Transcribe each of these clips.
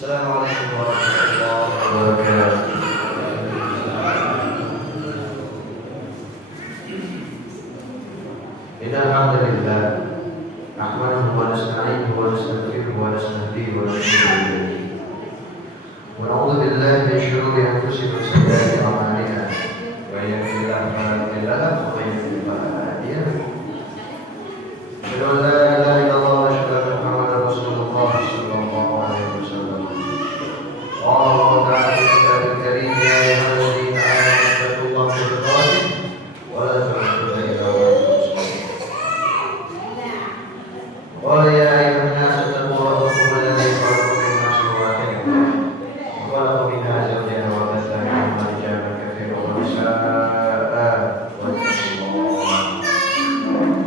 Assalamualaikum warahmatullahi wabarakatuh. Innal hamdalillah nahmaduhu wa nasta'inuhu wa nastaghfiruhu wa nastahdihi wa natubu ilayh. Wa na'udzu billahi min shururi anfusina wa sayyiati a'malina. Wa yahdihillahu fala mudilla lahu wa man yudlil fala hadiya lahu. Asyhadu an la ilaha illallah wa asyhadu anna Muhammadar Rasulullah sallallahu alaihi wasallam. Qala Allah ta'ala fi kitabihil karim ya ayyuhalladzina amanu taqullaha haqqa tuqatih wa la tamutunna illa wa antum muslimun. Qala ya ayyuhan nasu taqu rabbakum alladzi khalaqakum min nafsin wahidah wa khalaqa minha zawjaha wa batha minhuma rijalan katsiran wa nisaa'a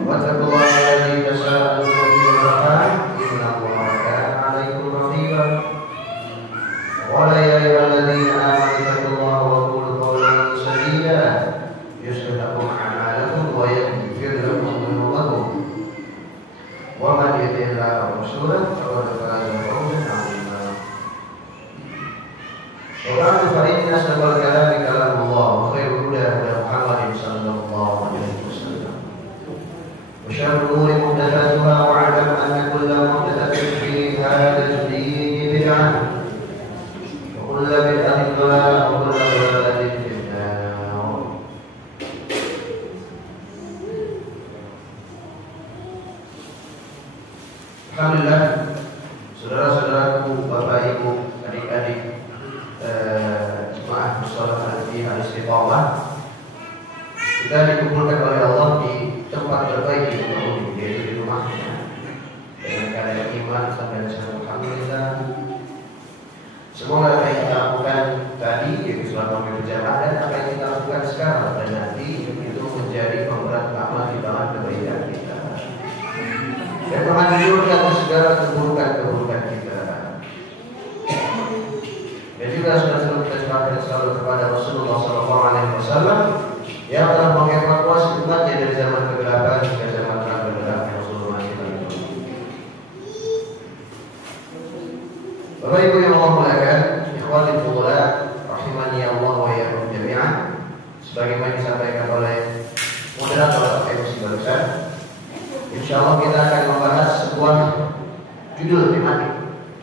wattaqullaha alladzi tasaaluna bihi wal arham inna Allaha kana 'alaykum raqiba. Qala ya ayyuhalladzina amanu taqullaha wa qulu qawlan sadida yuslih lakum a'malakum wa yaghfir lakum dhunubakum. Wa man yuti'illah wa rasulahu faqad faza fawzan 'azima. Wa ba'du fa inna asdaqal kalami kalamullah wa khairul huda huda Muhammadin sallallahu alaihi wasallam. Wa syarrul umuri muhdatsatuha wa 'alam anna kulla muhdatsatin fi hadzal din bid'ah. Wa kullu bid'atin dhalalah wa kullu dhalalatin fin nar. Alhamdulillah, saudara-saudaraku, bapak ibu, adik-adik jemaah musholah al-istiqamah, kita dikumpulkan oleh Allah di tempat terbaik di muka bumi, yaitu di rumahnya, dengan keadaan iman dan alhamdulillah. Semoga apa yang kita lakukan tadi, yaitu sholat maghrib berjamaah, dan apa yang kita lakukan sekarang dan nanti itu menjadi pemberat amal di dalam kebaikan kita. Dan menghancurkan segala keburukan-keburukan kita. Dan juga sudah kita sepakat selalu kepada Rasulullah SAW yang telah mengevakuasi umatnya dari zaman kegelapan hingga zaman terang benderang Rasulullah SAW. Bapak Ibu yang Allah muliakan, ikhwatul fudalah, rahimani Allah wa iyyakum jami'an. Sebagaimana disampaikan oleh moderator MC barusan, insyaallah kita akan membahas sebuah judul tematik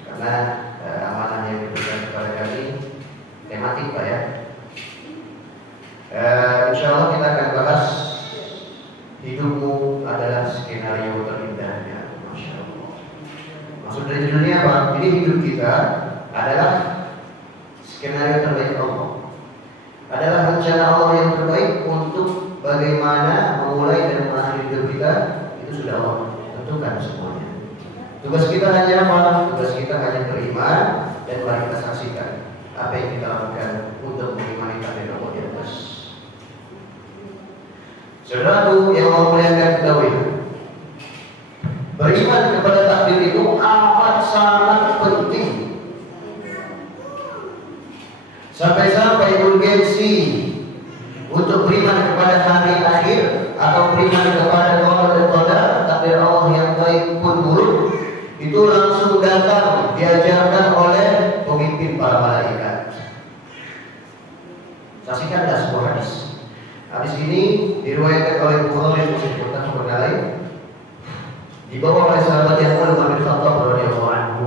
karena amanah yang diberikan kepada kami tematik Pak ya. Insyaallah kita akan bahas hidupmu adalah skenario terindahnya. Masya Allah. Maksud dari judulnya apa? Jadi hidup kita adalah skenario terbaik Allah. Adalah rencana Allah yang terbaik untuk bagaimana memulai dan mengakhiri hidup kita. Itu sudah Allah tentukan semuanya. Tugas kita hanya apa? Tugas kita hanya beriman dan mari kita saksikan apa yang kita lakukan untuk mengimani takdir Allah di atas. Saudaraku yang Allah muliakan ketahui, beriman kepada takdir itu amat sangat penting. Sampai-sampai urgensi untuk beriman kepada hari akhir atau beriman kepada takdir Allah yang baik pun buruk itu langsung datang diajarkan oleh pemimpin para malaikat. Saksikanlah sebuah hadis. Hadis ini diriwayatkan oleh Bukhari Muslim muttafaqun alaih, dibawa oleh sahabat yang mulia Umar bin Khattab radhiyallahu anhu.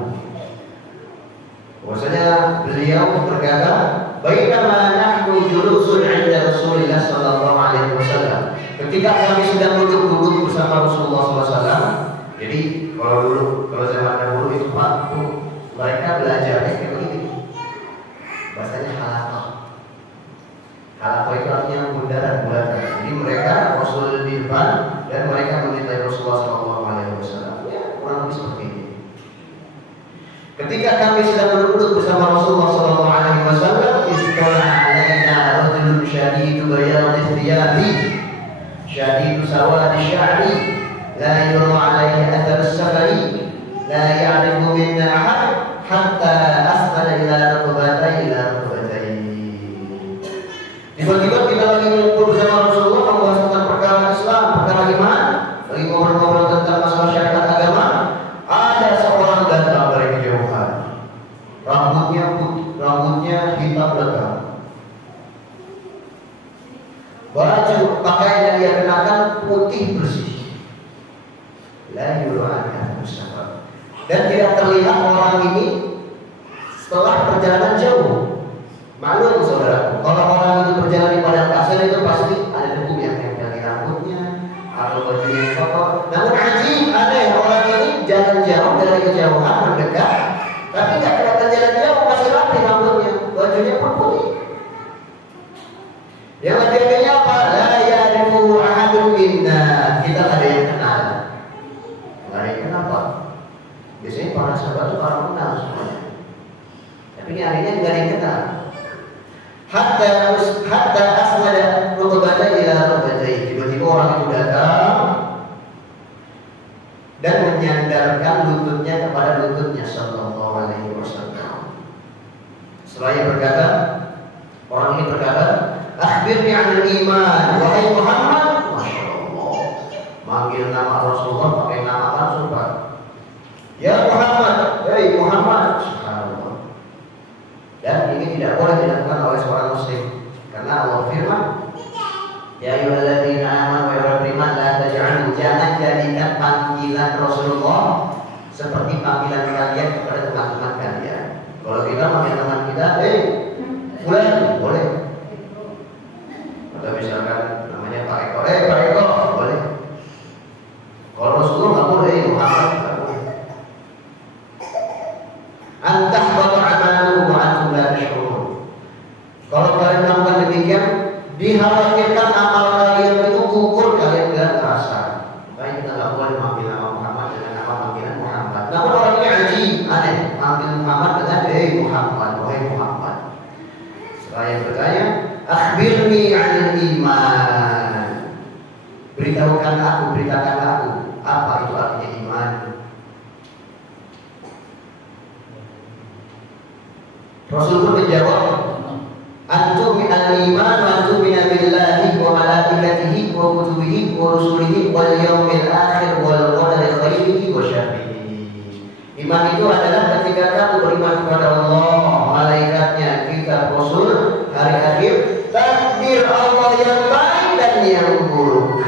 Bahwasanya beliau berkata, "Bainama nahnu julusun 'inda Rasulillah sallallahu alaihi wasallam." Ketika kami sedang duduk bersama Rasulullah SAW. Jadi kalau zaman dahulu itu Pak, mereka belajarnya kayak begini. Bahasanya halaqah. Halaqah itu artinya bundaran. Jadi mereka Rasul di depan dan mereka mencintai Rasulullah SAW. Ya, kurang lebih seperti ini. Ketika kami sedang duduk bersama Rasulullah SAW, istana alaina rajulun syadidu bayadhi thiyabi syadidu sawadi sya'ri la yura alaihi athar as-safari la ya'rifu minna ahad hatta asqala ila rukbatai. Tiba-tiba kita lagi ngumpul bersama Rasulullah membahas tentang perkara Islam, perkara iman, lagi ngobrol-ngobrol tentang masalah syariat agama. Ada seorang datang dari kejauhan. Dan tidak terlihat orang ini setelah perjalanan jauh. Maklum saudara, kalau orang itu berjalan di padang pasir itu pasti ada debu yang nempel di rambutnya atau bajunya yang kotor. Namun anjing aneh, orang ini jalan jauh dari kejauhan mendekat, tapi nggak kelihatan jalan jauh, masih rapi rambutnya, bajunya pun putih. Yang lebih apa? La ya'rifu ahadun minna. Kita nggak ada yang kenal. Nggak ada yang kenal Pak. Biasanya para sahabat itu orang kenal semuanya. Tapi ini akhirnya nggak ada yang kenal. Hatta asnada rukbata ila rukbatai. Tiba-tiba orang itu datang dan menyandarkan lututnya kepada lututnya sallallahu alaihi wasallam. Setelah berkata, orang ini berkata, "Akhbirni 'anil iman, wahai Muhammad." Masyaallah. Manggil nama Rasulullah pakai nama langsung Pak. Ya Muhammad, hei Muhammad. Subhanallah. Dan ini tidak boleh dilakukan oleh seorang muslim karena Allah firman, ya ayyuhalladzina amanu wa beriman la taj'alu, jangan jadikan panggilan Rasulullah seperti panggilan kalian kepada teman-teman kalian. Kalau kita manggil teman kita, fulan, boleh. Atau misalkan namanya Pak Eko, Pak Eko, boleh. Kalau Rasulullah nggak boleh, Muhammad nggak boleh. Antah bapak amalu wa antum la tashurun. Kalau kalian melakukan demikian, dikhawatirkan amal kalian itu gugur, kalian tidak terasa. Makanya kita nggak boleh manggil nama Muhammad dengan nama panggilan Muhammad. Namun orang ini aneh, manggil Muhammad dengan Muhammad, wahai Muhammad. Saya bertanya, akhbirni 'anil iman. Beritakan aku apa itu artinya iman. Rasul pun menjawab, antum minal iman wa antum minal billahi wa malaikatihi wa kutubihi wa rusulihi wal yaumil akhir wal qadari khairihi wa syarrihi. Iman itu adalah ketika kamu beriman kepada Allah, malaikatnya, kitab, rasul, hari akhir, takdir Allah yang baik dan yang buruk.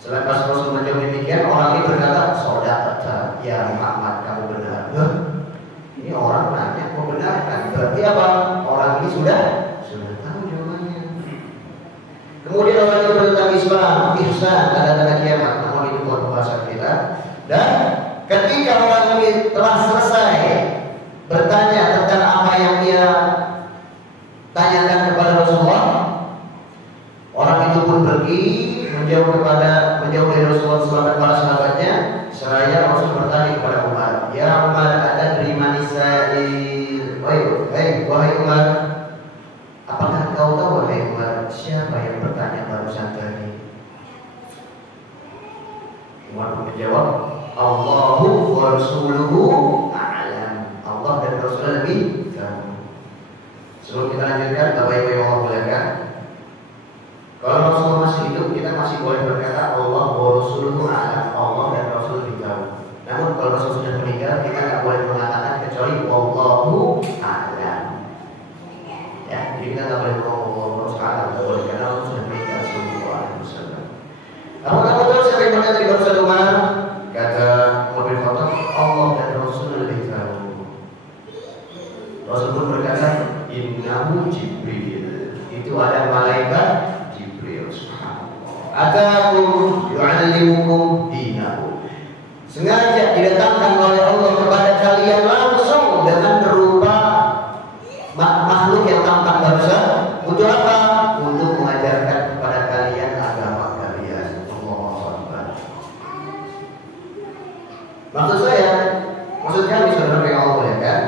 Selepas Rasul menjawab demikian, orang ini berkata, "Shadaqta ya Muhammad, kamu benar." Ini orang nanya membenarkan, berarti apa? Orang ini sudah tahu jawabannya. Kemudian orang itu tentang Islam, ihsan, tanda-tanda kiamat. Namun itu bukan pembahasan kita. Dan ketika orang ini telah selesai bertanya tentang apa yang dia tanyakan kepada Rasulullah, orang itu pun pergi menjauh dari Rasulullah dan para sahabatnya. Seraya Rasul bertanya kepada Umar, ya Umar, ada terima nisail. Wahai Umar, apakah kau tahu wahai Umar, siapa yang bertanya barusan tadi? Umar menjawab, Allahu wa Rasuluhu a'lam. Allah dan Rasul lebih tahu. Sebelum kita lanjutkan, Bapak Ibu yang Allah muliakan, kalau Rasulullah masih hidup, kita masih boleh berkata Allah wa Rasuluhu a'lam. Allah dan Rasul lebih tahu. Namun kalau Rasul sudah meninggal, kita tidak boleh mengatakan kecuali Wallahu a'lam. Ya, jadi kita tidak boleh ngomong Wallahu a'lam, tidak boleh karena Rasul sudah meninggal sallallahu alaihi wasallam. Apakah betul siapa yang berkata di Rasul Umar? Kata Umar bin Khattab, Allah dan Rasul lebih tahu. Rasul pun berkata, Innahu Jibril. Itu ada malaikat Jibril. Atakum yu'allimukum dinahu. Sengaja didatangkan oleh Allah kepada kalian langsung dengan berupa makhluk yang tampak barusan. Untuk apa? Untuk mengajarkan kepada kalian agama kalian. Allahu Akbar. Maksud kami saudara yang Allah muliakan,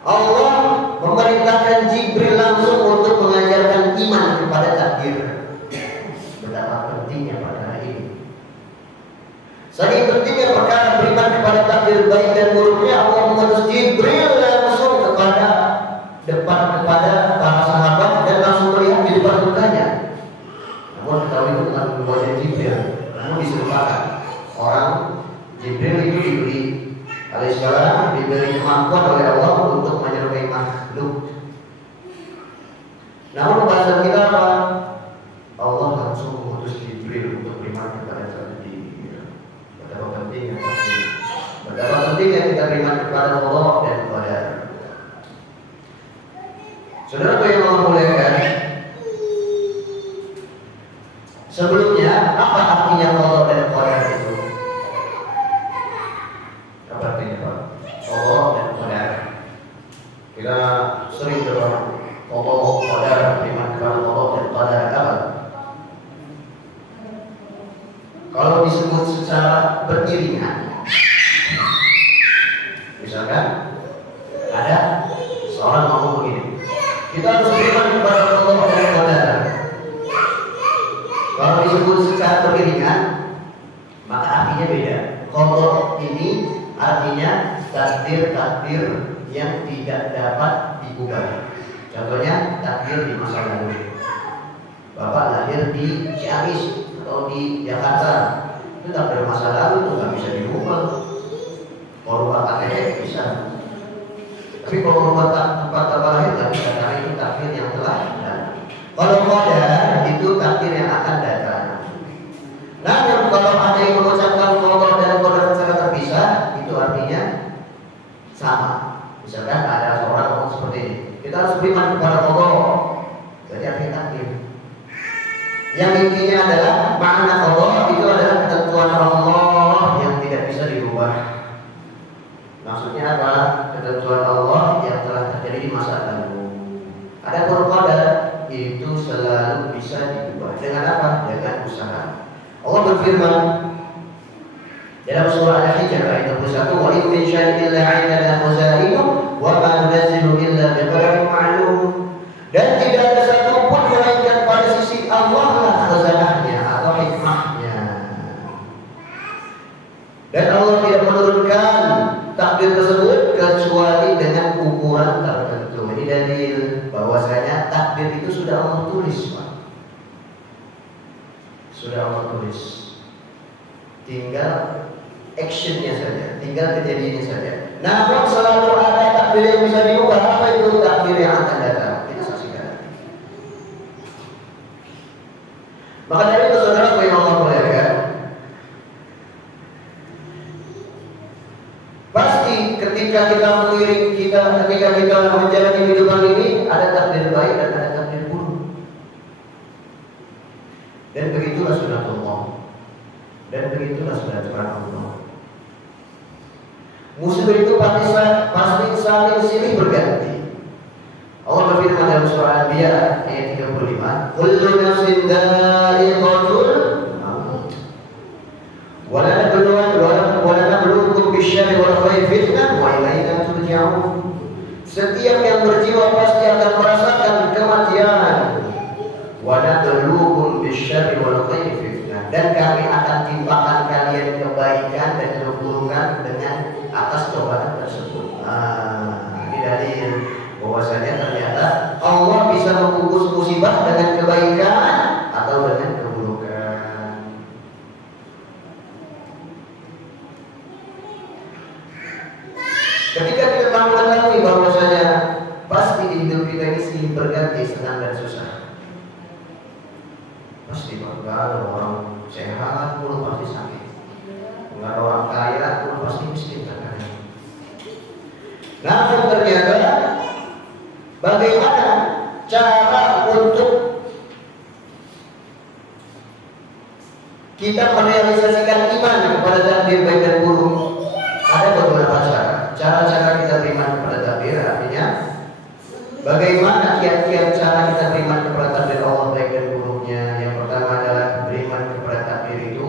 Allah memerintahkan Jibril langsung untuk mengajarkan iman kepada takdir. Betapa pentingnya pada hari ini. Saking pentingnya perkara beriman kepada takdir baik dan buruknya, Allah mengutus Jibril langsung kepada para sahabat dan langsung melihat di depan mukanya. Namun ketahui itu bukan wajah Jibril, namun diserupakan. Orang Jibril itu diberi alaihissalam diberi kemampuan oleh Allah untuk menyerupai makhluk. Namun pembahasan kita apa? Allah langsung mengutus Jibril untuk beriman kepada takdir. kita beriman kepada Allah dan qadar. Saudara yang Allah muliakan, sebelumnya apa artinya Allah dan qadar itu? Apa artinya Pak? Allah dan qadar. Kita sering dengar Allah, qadar, beriman kepada Allah dan qadar apa? Kalau disebut secara beriringan, misalkan ada seorang ngomong begini, kita harus beriman kepada Allah dan qadar. Kalau disebut secara beriringan, maka artinya beda. Qadar ini artinya takdir-takdir yang tidak dapat diubah. Contohnya takdir di masa lalu. Bapak lahir di Ciamis atau di Jakarta, itu takdir masa lalu, itu nggak bisa diubah. Kalau rumah KTP bisa, tapi kalau rumah tempat lahir nggak bisa, karena itu takdir yang telah datang. Kalau qadar itu takdir yang akan datang. Namun kalau ada yang mengucapkan qadar dan qadar secara terpisah, itu artinya sama. Misalkan ada seorang ngomong seperti ini, kita harus beriman kepada Allah, jadi artinya takdir. Yang intinya adalah makna Allah itu adalah ketentuan Allah yang tidak bisa dirubah. Maksudnya apa? Ketentuan Allah yang telah terjadi di masa lalu. Ada qadar itu selalu bisa diubah. Dengan apa? Dengan usaha. Allah berfirman dalam surah Al-Hijr ayat 21, "Wa in min syai'in illa 'indana khazainuhu wa ma nunazzilu illa biqadarin ma'lum." Dan tidak ada satu pun melainkan pada sisi Allah lah khazanahnya atau hikmahnya. Dan Allah tidak menurunkan takdir tersebut kecuali dengan ukuran tertentu. Ini dalil bahwasanya takdir itu sudah Allah tulis, Pak. Sudah Allah tulis. Tinggal actionnya saja, tinggal kejadiannya saja. Namun selalu ada takdir yang bisa diubah. Apa itu takdir yang akan datang? Kita saksikan. Maka dari itu saudara yang Allah muliakan, pasti ketika kita menjalani kehidupan ini ada takdir baik dan ada takdir buruk. Dan begitulah sunatullah. Dan begitulah sunatullah Allah. Musuh itu pasti saling silih berganti. Allah berfirman dalam surah Al-Anbiya ayat 35, "Kullu nafsin dha'iqatul maut. Wa la nabluukum bisyarri wal khairi fitnah wa ilaina turja'un." Setiap yang berjiwa pasti akan merasakan kematian. Wa nabluukum bisyarri wal khairi fitnah. Dan kami akan timpakan kalian kebaikan dan keburukan dengan atas cobaan tersebut. Ini dalil bahwasanya ternyata Allah bisa membungkus musibah dengan kebaikan atau dengan keburukan. Ketika kita tahu mengetahui bahwasanya pasti di hidup kita ini silih berganti, senang dan susah. Pasti nggak ada orang sehat pun pasti sakit, nggak ada orang kaya pun pasti miskin terkadang. Namun ternyata bagaimana cara untuk kita merealisasikan iman kepada takdir baik dan buruk? Ada beberapa cara. Cara-cara kita beriman kepada takdir, artinya bagaimana kiat-kiat cara kita beriman kepada takdir Allah baik dan buruknya. Yang pertama adalah beriman kepada takdir itu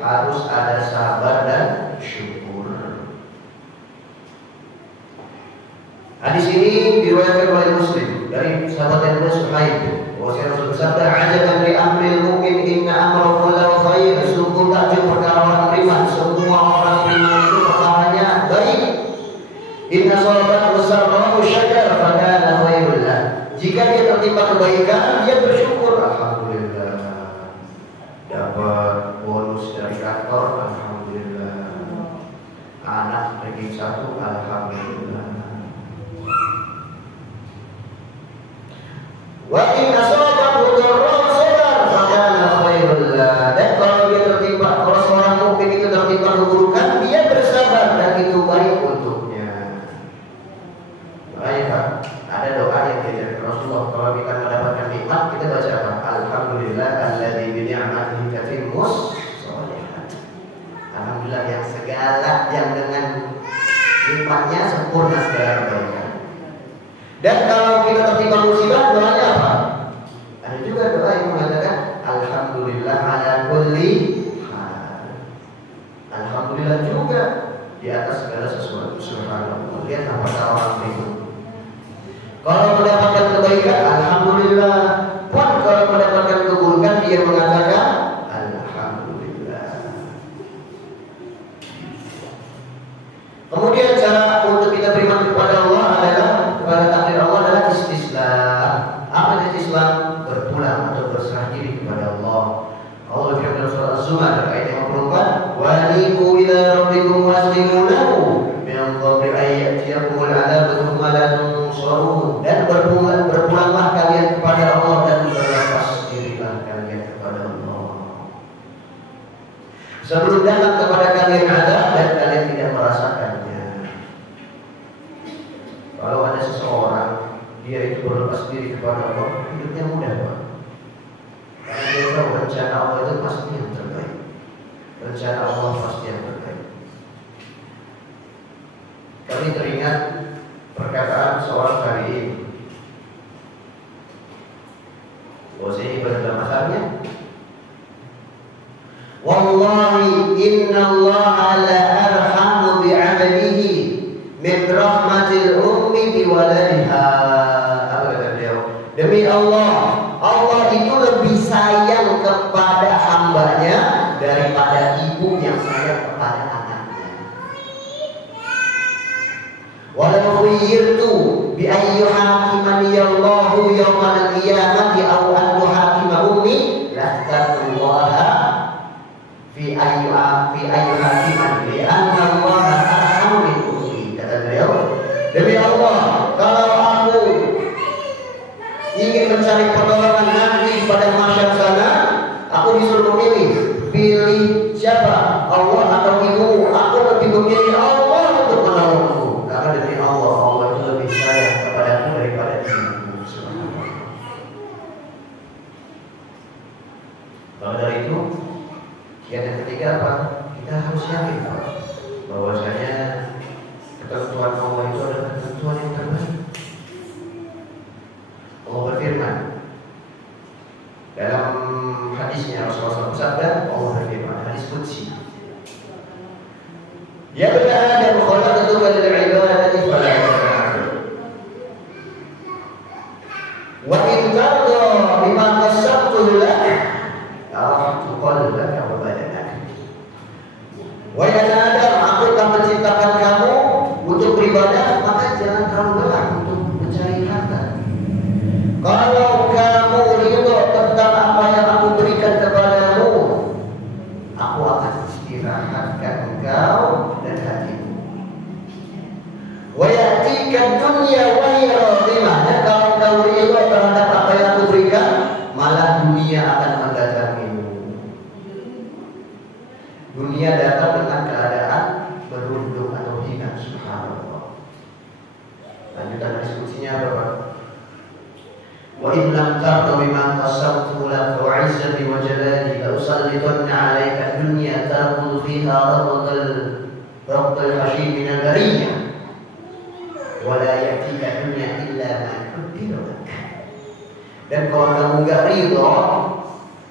harus ada sabar dan syukur. Hadis ini diriwayatkan oleh Muslim dari sahabat yang mulia Suhaib. Bahwasanya Rasul bersabda, "Ajaban li amril mu'min inna amrahu kullahu khair." Sungguh takjub perkara orang beriman, semua orang beriman itu perkaranya baik. Inna salatatu sarrahu syakar fakana khairul lah. Jika dia tertimpa kebaikan, dia bersyukur, alhamdulillah. Dapat bonus dari kantor, alhamdulillah. Anak ranking 1, alhamdulillah. Wa in asabahu dharrun sabar fakana khairul lah. Dan kalau dia tertimpa, kalau seorang mukmin itu tertimpa keburukan, dia bersabar dan itu baik untuknya. Makanya Pak, ada doa yang diajarkan Rasulullah kalau kita mendapatkan nikmat, kita baca apa? Alhamdulillah alladzi bi ni'matihi tatimmus shalihat. Alhamdulillah yang segala yang dengan nikmatnya sempurna segala kebaikan. Dan kalau kita tertimpa musibah, doanya apa? Ada juga doa yang mengatakan alhamdulillah ala kulli hal. Alhamdulillah juga di atas segala sesuatu. Subhanallah. Lihat apa kata orang berikut. Kalau mendapatkan kebaikan, alhamdulillah. Pun kalau mendapatkan keburukan, dia mengatakan alhamdulillah. Kemudian cara untuk kita beriman kepada Allah adalah kepada takdir Allah adalah istislam. Apa itu Islam? Berpulang atau berserah diri kepada Allah. Allah berfirman dalam surah Az-Zumar ayat 54, "Wa anibu ila rabbikum waslimu lahu min qabli an ya'tiyakumul 'adzabu tsumma la tunsarun." Dan berpulanglah kalian kepada Allah dan berlepas dirilah kalian kepada Allah. Sebelum datang kepada kalian azab dan kalian tidak merasakannya. Kalau ada seseorang dia itu berlepas diri kepada Allah, hidupnya mudah, Pak. Karena dia tahu rencana Allah itu pasti yang terbaik. Rencana Allah pasti yang terbaik. Kami teringat perkataan seorang tabi'in. Bahwasanya ibadah dalam asalnya, wallahi inna allaha la arhamu bi'abadihi min rahmatil ummi biwaladiha. Apa kata beliau? Demi Allah, Allah itu lebih sayang kepada hambanya daripada ibu yang sayang kepada anaknya. Walau khuyyirtu bi ayyi hakimani Allahu yaumal qiyamati aw an tuhakima ummi lastaqullaha fi ayyi hakiman li anna Allah arhamu bi ummi. Kata beliau, demi Allah, kalau aku ingin mencari pertolongan nanti pada mahsyar sana, aku disuruh memilih, pilih siapa, Allah atau ibumu. Aku lebih memilih Allah untuk menolongku, karena demi Allah, Allah itu lebih sayang kepadaku daripada ibumu. Maka dari itu, yang ketiga apa? Kita harus yakin bahwasanya ketentuan Allah itu adalah ketentuan yang terbaik. Allah berfirman dalam hadisnya Rasulullah bersabda, Allah berfirman hadis qudsi, ya bani Adam khalaqtuka lil ibadati fala ta'budu wa in tarda bima qasamtu lak arahtu qalbaka wa badanaka. Wahai anak Adam, aku telah menciptakan kamu untuk beribadah, maka jangan kamu lelah untuk mencari harta. Kalau kamu ridho tentang apa yang aku berikan kepadamu, aku akan istirahatkan engkau dan hatimu. Wa ya'tika dunya wa hiya radimah. Dan kalau kau ridho terhadap apa yang aku berikan, malah dunia akan mendatangimu. Dunia datang dengan keadaan berundung atau hina. Subhanallah. Lanjutan diskusinya apa, Pak? Wa in lam tarda bima qasamtu lak wa 'izzati wa jalali la usallitanna 'alaika dunya tarqul fiha rabtal hashim min al-bariyah wa la ya'tika dunya illa ma qaddara lak. Dan kalau kamu enggak ridha,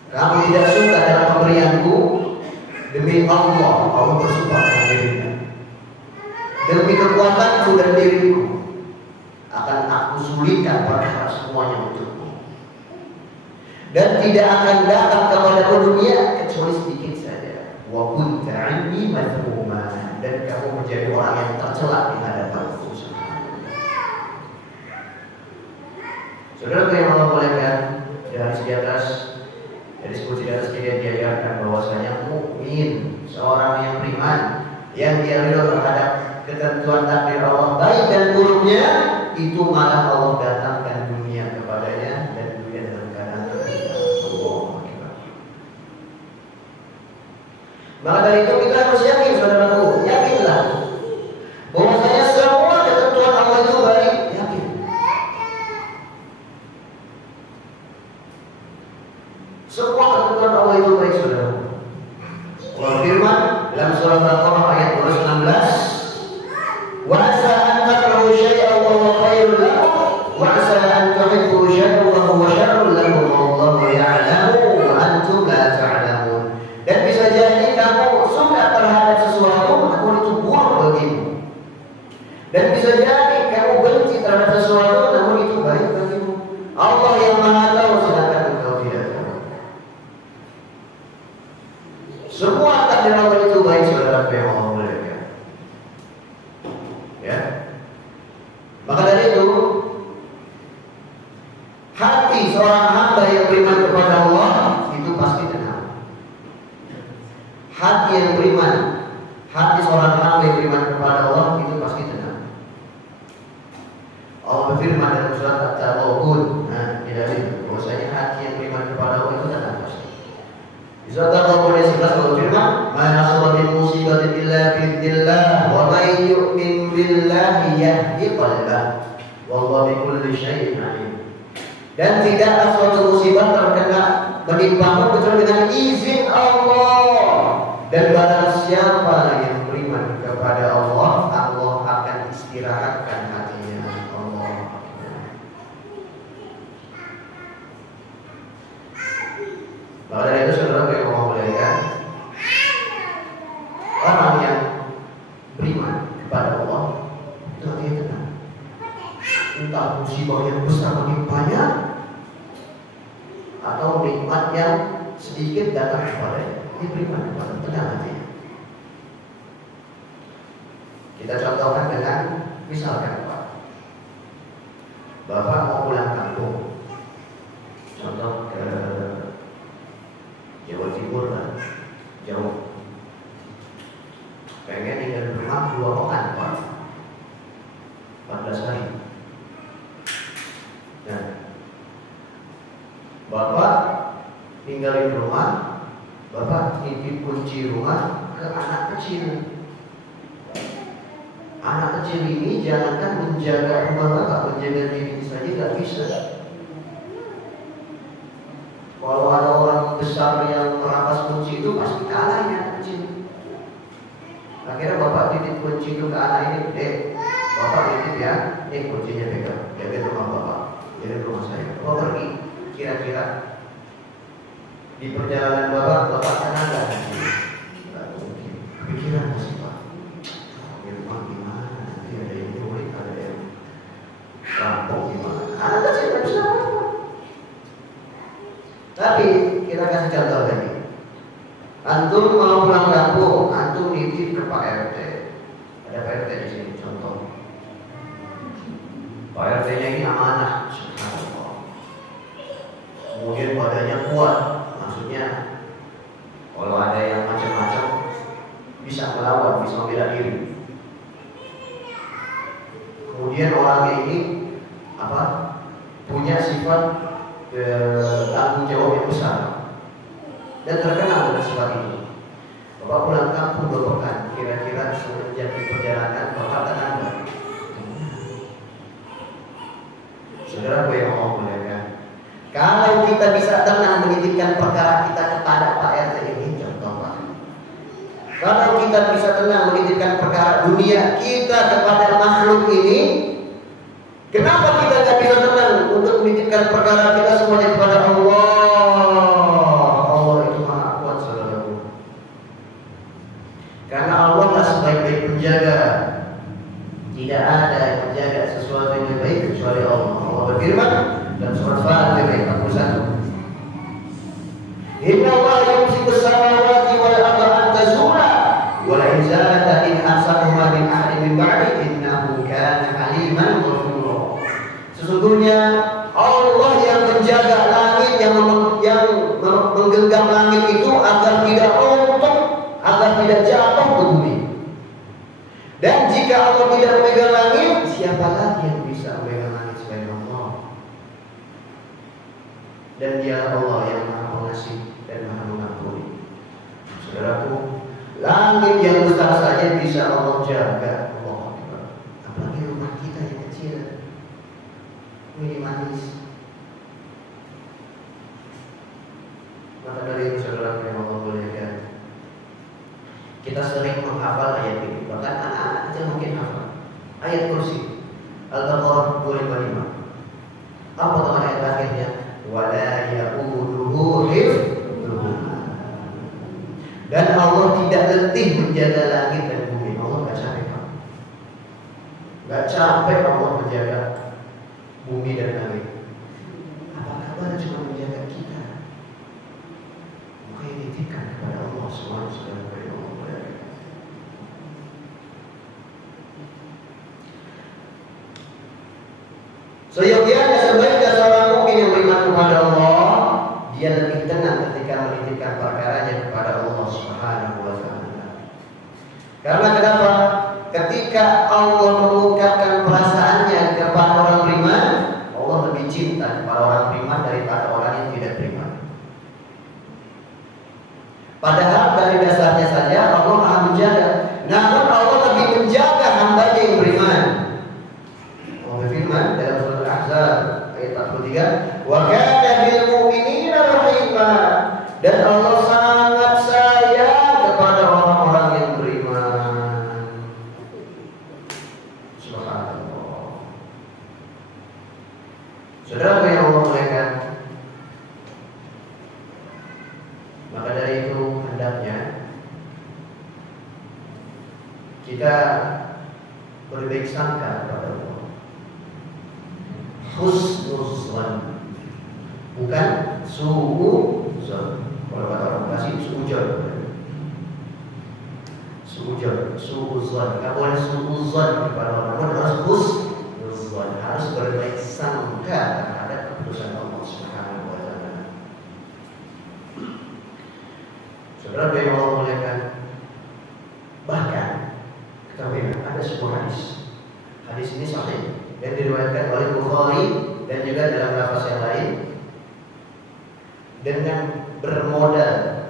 kamu tidak suka dalam pemberianku, demi Allah, Allah bersumpah dengan dirinya, demi kekuatanku dan diriku, akan aku sulitkan perkara semuanya untukmu. Dan tidak akan datang kepada dunia kecuali sedikit saja. Wa kunta 'anni madhmuma. Dan kamu menjadi orang yang tercela di hadapanku. Saudara yang Allah muliakan, di hadis di atas, dari diskusi di atas kita diajarkan bahwasanya mukmin, seorang yang beriman, yang dia ridho terhadap ketentuan takdir Allah baik dan buruknya, itu malah Allah datangkan dunia kepadanya dan dunia dalam keadaan terhina. Maka dari itu kita harus yakin, saudaraku, yakinlah surah Al-Baqarah ayat 216. Wa asa an takrahu syai'an wa huwa khairun lakum wa asa an tuhibbu syai'an wa huwa syarrun lakum wallahu ya'lamu wa antum la ta'lamun. Dan bisa jadi kamu suka terhadap sesuatu namun itu buruk bagimu. Dan bisa jadi kamu benci terhadap sesuatu namun itu baik bagimu. Allah yang Maha tahu sedangkan engkau tidak tahu. Semua takdir Allah itu baik, saudara yang Allah muliakan. Ya. Maka dari itu hati seorang hamba yang beriman kepada Allah itu pasti tenang. Hati yang beriman, hati seorang hamba yang beriman kepada Allah itu pasti tenang. Allah berfirman dalam surat At-Taghabun, di dalam bahwasanya hati yang beriman kepada Allah itu tenang pasti. Di surat At-Taghabun ayat 11 Allah berfirman, "Ma asaba min musibatin illa bi'idznillah wa may yu'min billahi yahdi qalbah wallahu bikulli syai'in alim." Dan tidaklah suatu musibah terkena menimpamu kecuali dengan izin Allah. Dan barang siapa yang beriman kepada Allah, Allah akan istirahatkan hatinya. Allah. Maka dari itu saudara yang mau muliakan, orang yang beriman kepada Allah itu hatinya tenang. Entah musibah yang besar menimpanya atau nikmat yang sedikit datang kepadanya, dia beriman kepada tenang hatinya. Kita contohkan dengan misalkan Bapak mau pulang kampung, contoh ke Jawa Timur lah, jauh, pengen tinggal di rumah 2 pekan Pak, 14 hari. Nah, Bapak tinggal di rumah, Bapak titip kunci rumah ke anak kecil. Anak kecil ini jangankan menjaga rumah Bapak, menjaga diri saja nggak bisa. Kalau ada orang besar yang merampas kunci itu pasti kalah anak kecil. Akhirnya Bapak titip kunci itu ke anak ini, "Dek, Bapak titip ya, ini kuncinya pegang, jaga rumah Bapak, jaga rumah saya. Bapak pergi, kira-kira di perjalanan Bapak tenang nggak? Nggak mungkin. Pikiran masih Pak. Di rumah gimana? Nanti ada yang nyulik, ada yang rampok gimana? Anak kecil nggak bisa apa-apa. Tapi kita kasih contoh lagi. Antum mau pulang kampung, antum nitip ke Pak RT. Ada Pak RT di sini, contoh. Pak RT-nya ini amanah, subhanallah. Kemudian badannya kuat, maksudnya kalau ada yang macam-macam bisa melawan, bisa membela diri. Kemudian orangnya ini punya sifat tanggung jawab yang besar dan terkenal dengan sifat itu. Bapak pulang kampung 2 pekan, kira-kira semenjak di perjalanan Bapak tenang nggak? Saudara yang mau muliakan, kalau kita bisa tenang menitipkan perkara kita kepada Pak RT ini, contoh Pak. Kalau kita bisa tenang menitipkan perkara dunia kita kepada makhluk ini, kenapa kita tidak bisa tenang untuk menitipkan perkara kita semuanya kepada Allah? Allah itu Maha Kuat, saudaraku. Karena Allah lah sebaik-baik penjaga. Tidak ada yang menjaga sesuatu yang lebih baik kecuali Allah. Allah berfirman dalam surat Fatir ayat 41. Inna Allah yumsiku as-samawati wal arda an tazula wa la in zalata in amsakuma min ahadin min ba'di innahu kana aliman ghafura. Sesungguhnya Allah yang menjaga langit, yang menggenggam langit itu agar tidak runtuh, agar tidak jatuh ke bumi. Dan jika Allah tidak memegang langit, siapa lagi yang bisa memegang langit selain Allah? Dan Dia Allah yang Maha Pengasih dan Maha Mengampuni. Saudaraku, langit yang besar saja bisa Allah jaga. Allah Akbar. Apalagi rumah kita yang kecil, minimalis. Maka dari itu saudara yang Allah muliakan, kita sering menghafal ayat ini. Bahkan anak-anak kecil mungkin hafal ayat kursi Al-Baqarah 255. Apa teman ayat akhirnya? Wala ya'uduhu hifdzuhuma. Dan Allah tidak letih menjaga langit dan bumi. Allah nggak capek, Pak. Nggak capek Allah menjaga bumi dan langit. Apa kabar cuma menjaga kita? Makanya dititipkan kepada Allah Subhanahu wa taala. Seyogianya sebaiknya seorang mukmin yang beriman kepada Allah, dia lebih tenang ketika menitipkan perkaranya kepada Allah Subhanahu wa taala. Karena kenapa? Ketika Allah mengungkapkan perasaannya kepada orang beriman, Allah lebih cinta kepada orang beriman daripada orang yang tidak beriman. Padahal dari dasarnya saja Allah Maha menjaga, namun Allah lebih menjaga hamba-Nya yang beriman. Allah berfirman dalam surat Al-Ahzab ayat 43, "Wa kana bil mu'minina rahima." Dan Allah sangat sayang kepada orang-orang yang beriman. Subhanallah. Saudara yang Allah muliakan, maka dari itu hendaknya kita berbaik sangka kepada Allah. Husnuzan, bukan su'uzan. Kalau kata orang kasih su'ujan, su'uzan. Tidak boleh su'uzan kepada orang, namun harus husnuzan, harus berbaik sangka terhadap keputusan Allah Subhanahu wa taala. Saudara yang Allah muliakan, bahkan ketahui ada sebuah hadis. Hadis ini sahih yang diriwayatkan oleh Bukhari dan juga dalam lafaz yang lain, dengan bermodal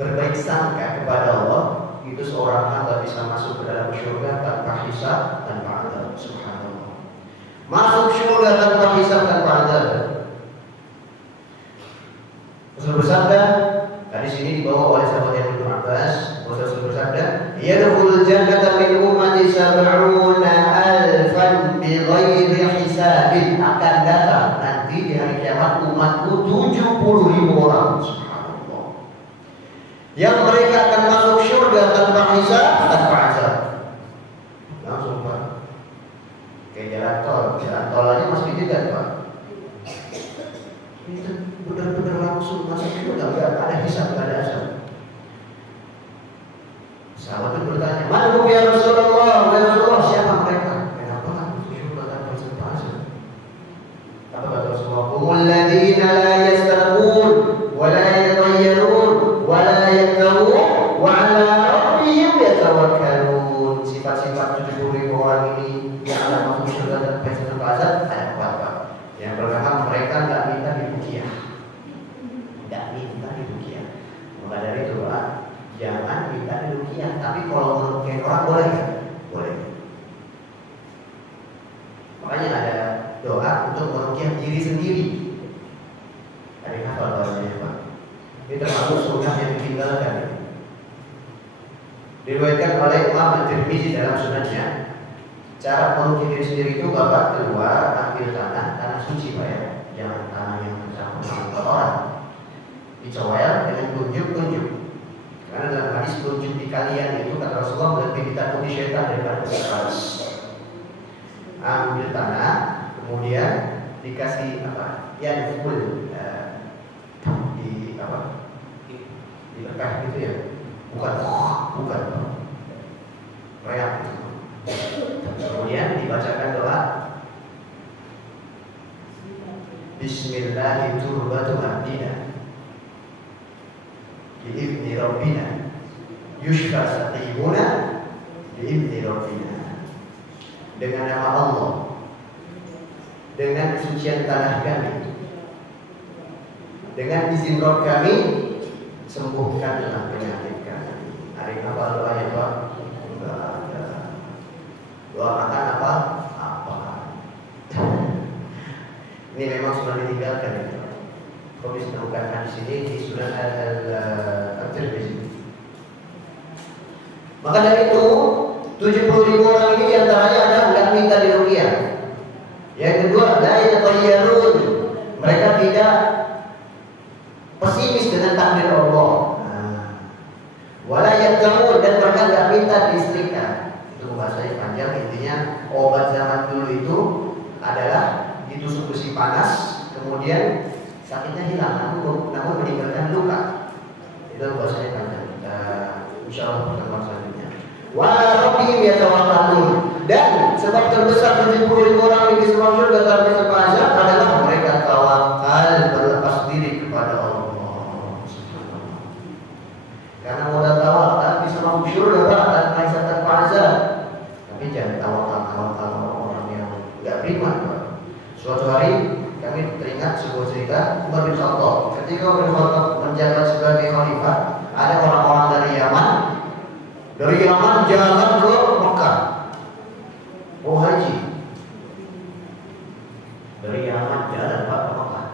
berbaik sangka kepada Allah, itu seorang hamba bisa masuk ke dalam surga tanpa hisab, tanpa azab. Subhanallah. Masuk surga tanpa hisab, tanpa azab. Rasul bersabda, hadis ini dibawa oleh sahabat yang Ibnu Abbas. Rasul bersabda, "Yadkhulul jannata min ummati sab'una alfan bighairi hisabin." Akan datang nanti di hari kiamat umatku 70.000 orang. Subhanallah. Yang mereka akan masuk surga tanpa hisab, tanpa azab. Langsung, Pak. Kayak jalan tol aja masih tidak, Pak. Itu benar-benar langsung masuk surga, enggak ada hisab, enggak ada azab. Sahabat itu bertanya, "Man hum ya Rasulullah? Ya Rasulullah, siapa mereka? Kenapa masuk surga tanpa hisab, tanpa azab?" Apa kata Rasulullah? "Humul ladzina la yastarqun wa la yatayyarun wa la yaktawun wa 'ala rabbihim yatawakkalun." Sifat-sifat 70.000 orang ini yang akan masuk surga tanpa hisab, tanpa azab ada apa? Yang pertama, mereka enggak minta diruqyah. Enggak minta diruqyah. Maka dari itu, Pak, jangan minta diruqyah. Tapi kalau meruqyah orang boleh kan? Boleh. Makanya ada doa untuk meruqyah diri sendiri. Ada yang hafal doanya, Pak. Ini termasuk sunnah yang ditinggalkan. Diriwayatkan oleh Imam At-Tirmizi dalam sunannya, cara meruqyah diri sendiri itu Bapak keluar, ambil tanah suci, Pak, ya. Jangan tanah yang mencampur dengan kotoran. Dicowel dengan kunjuk. Karena dalam hadis kunjuk di kalian itu kata Rasulullah lebih ditakuti syaitan daripada keras. Ambil tanah, kemudian dikasih apa? Ya dipukul di apa? Di lekah gitu ya. Bukan. Reak gitu. Kemudian dibacakan doa, Bismillahirrahmanirrahim. Bi'izni Rabbina yushfa saqimuna bi'izni Rabbina. Dengan nama Allah, dengan kesucian tanah kami, dengan izin Rabb kami, sembuhkanlah penyakit kami. Ada yang apa doanya, Pak? Enggak ada. Doa makan apa? Ini memang sudah ditinggalkan ya. Kau bisa menemukan hadis ini di Sunan At-Tirmizi. Maka dari itu 70.000 orang ini diantaranya ada nggak minta diruqyah. Yang kedua, la yatayyarun, mereka tidak pesimis dengan takdir Allah. Wala yaqtamun, dan mereka nggak minta diistrikan. Itu bahasanya panjang, intinya obat zaman dulu itu adalah ditusuk besi panas, kemudian sakitnya hilang, namun meninggalkan luka. Itu bahasanya panjang. Kita insyaallah pertemuan selanjutnya. Wa rabbihim yatawakkalun, dan sebab terbesar 70.000 orang di semua surga tanpa azab adalah mereka tawakal, berlepas diri kepada Allah. Karena modal tawakal bisa masuk surga tanpa hisab tanpa azab. Tapi jangan tawakal orang yang enggak beriman. Suatu hari kami teringat sebuah cerita Umar bin Khattab. Ketika Umar bin Khattab menjabat sebagai khalifah, ada orang-orang dari Yaman jalan ke Mekah. Oh haji. Dari Yaman jalan Pak ke Mekah.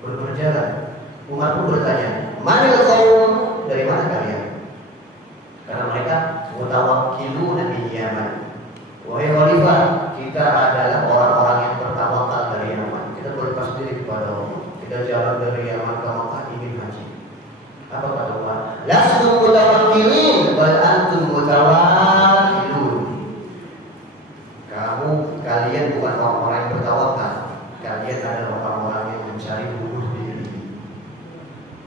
Berjalan. Umar pun bertanya, "Manil qaum?" Dari mana kalian? Karena mereka mutawakkiluna di Yaman. Wahai khalifah, kita adalah orang-orang yang bertawakal dari Yaman. Kita berlepas diri kepada Allah. Kita jalan dari Yaman ke Mekah ingin haji. Apa kata Allah? Lastum mutawakkilin bal antum mutawakkilun. Kalian bukan orang-orang yang bertawakal. Kalian adalah orang-orang yang mencari bunuh diri.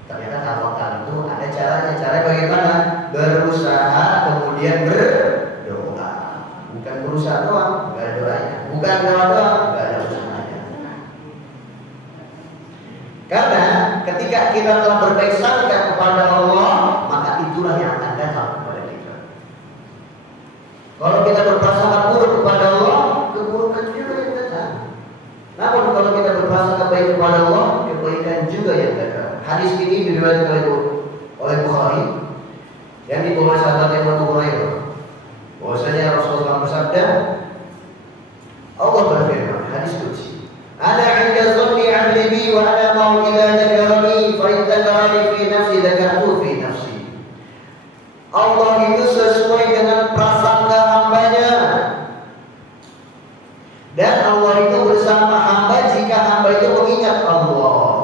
Ternyata tawakal itu ada caranya. Cara bagaimana? Berusaha kemudian berdoa. Bukan berusaha doang, enggak ada doanya. Bukan doa doang, enggak ada usahanya. Karena ketika kita telah berbaik sangka kepada Allah, maka itulah yang akan datang kepada kita. Kalau kita berprasangka buruk kepada Allah, keburukan juga yang datang. Namun kalau kita berprasangka baik kepada Allah, kebaikan juga yang datang. Hadis ini diriwayatkan oleh Bukhari yang dibawa sahabat yang Abu Hurairah. Bahwasanya Rasulullah bersabda, Allah berfirman, hadis qudsi, "Ana 'inda dhanni 'abdi bi wa ana ma'u idza dzakarani fa in dzakarani fi nafsi dzakartu fi nafsi." Allah itu sesuai dengan prasangka hambanya. Dan Allah itu bersama hamba jika hamba itu mengingat Allah.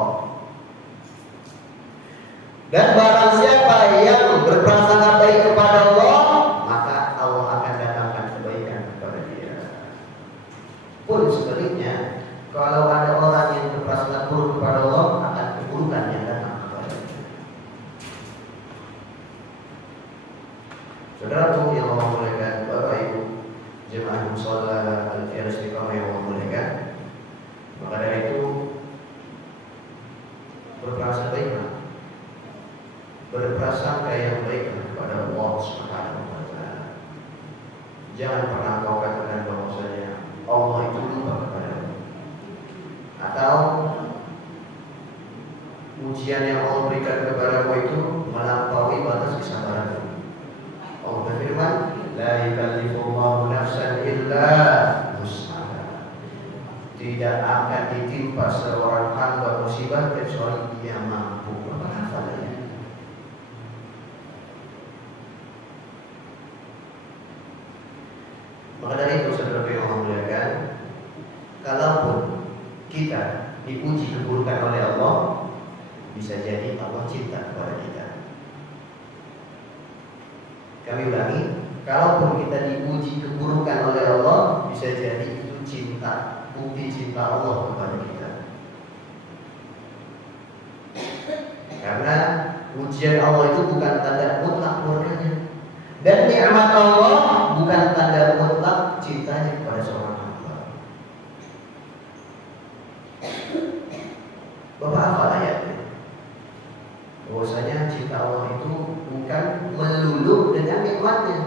Dan barang siapa yang berprasangka baik kepada Allah, maka Allah akan datangkan kebaikan kepada dia. Pun sebaliknya, kalau ada orang yang berprasangka buruk kepada Allah, akan keburukan yang datang kepada dia. Saudaraku yang Allah muliakan, Bapak Ibu jemaah mushola Al-Fiyah Istiqamah yang Allah muliakan, maka dari itu berprasangka baiklah, berprasangka yang baik kepada Allah Subhanahu wa taala. Jangan pernah kau katakan bahwasanya Allah itu lupa kepadamu, atau ujian yang Allah berikan kepadamu itu melampaui batas kesabaranmu. Allah berfirman, la yukallifullahu nafsan illa wus'aha. Tidak akan ditimpa seorang hamba musibah kecuali dia mampu. Apa hafalannya? Maka dari itu saudara yang Allah muliakan, kalaupun kita diuji keburukan oleh Allah, bisa jadi Allah cinta kepada kita. Kami ulangi, kalaupun kita diuji keburukan oleh Allah, bisa jadi itu cinta, bukti cinta Allah kepada kita. Karena ujian Allah itu bukan tanda mutlak murkanya, dan nikmat Allah bukan tanda mutlak cintanya kepada seorang hamba. Bapak hafal ayatnya, bahwasanya cinta Allah itu bukan melulu dengan nikmatnya,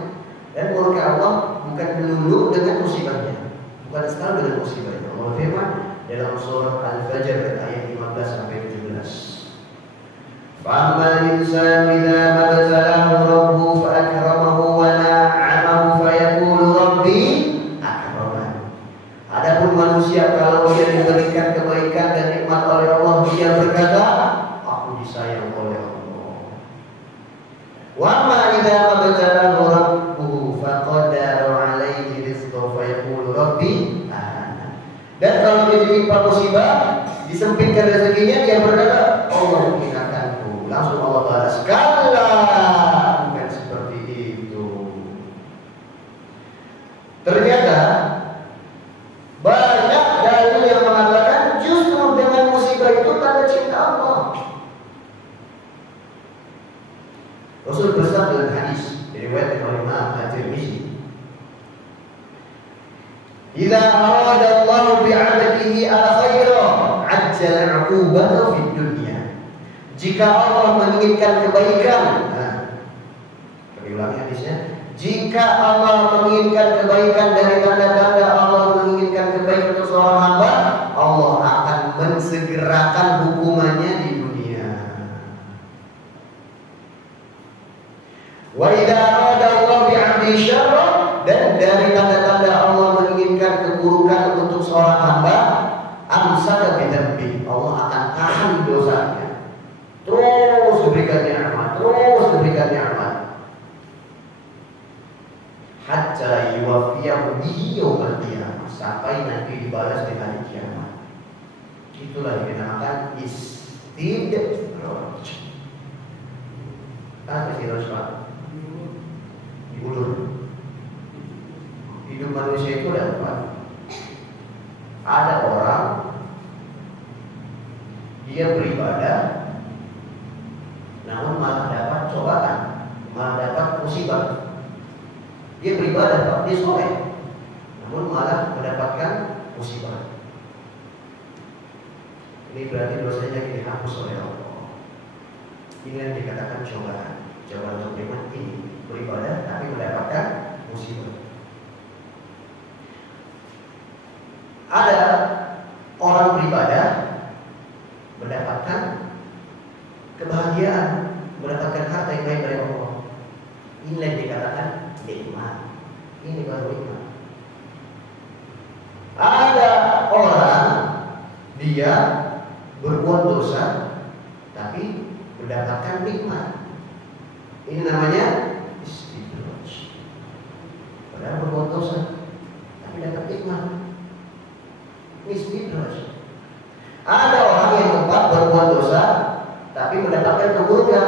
dan murka Allah bukan melulu dengan musibahnya, bukan selalu dengan musibahnya. Allah firman dalam surah Al-Fajr ayat 15 sampai 17. Fa'amal insanu idza mabtalahu rabbuhu fa'akramahu wa na'amahu fayaqulu rabbi akraman. Adapun manusia kalau dia diberikan kebaikan dan nikmat oleh Allah, dia berkata, aku disayang oleh Allah. Wa ma idza mabtalahu ditimpa musibah, disempitkan rezekinya, dia berkata, Allah menghinakanku. Langsung Allah balas, kalla, bukan seperti itu. Ternyata banyak dalil yang mengatakan justru dengan musibah itu tanda cinta Allah. Rasul bersabda dalam hadis diriwayatkan oleh Imam At-Tirmidzi, "Idza arada Allah bi'abdihi al-khaira, 'ajjala 'uqubatahu fid dunya." Jika Allah menginginkan kebaikan, kami ulangi hadisnya. Jika Allah menginginkan kebaikan, dari tanda-tanda Allah menginginkan kebaikan untuk seorang hamba, Allah akan mensegerakan hukumannya di dunia. Wa idza arada Allah bi'abdi syarra, dan dari tanda-tanda Allah menginginkan keburukan untuk seorang hamba, amsaka bidzambi, Allah akan tahan dosanya. Terus diberikan nikmat, terus diberikan nikmat. Hatta yuwaffiyahu bihi yaumil qiyamah, sampai nanti dibalas di hari kiamat. Itulah yang dinamakan istidraj. Apa istidraj, Pak? Diulur. Hidup manusia itu ada apa? Ada orang dia beribadah, namun malah dapat cobaan, malah dapat musibah. Dia beribadah, Pak, dia soleh, namun malah mendapatkan musibah. Ini berarti dosanya dihapus oleh Allah. Ini yang dikatakan cobaan. Cobaan untuk iman ini beribadah tapi mendapatkan musibah. Ada orang beribadah mendapatkan kebahagiaan, mendapatkan harta yang baik dari Allah. Ini yang dikatakan nikmat. Ini baru nikmat. Ada orang dia berbuat dosa tapi mendapatkan nikmat. Ini namanya istidraj. Padahal berbuat dosa tapi dapat nikmat. Ini istidraj. Ada orang yang tempat berbuat dosa tapi mendapatkan keburukan.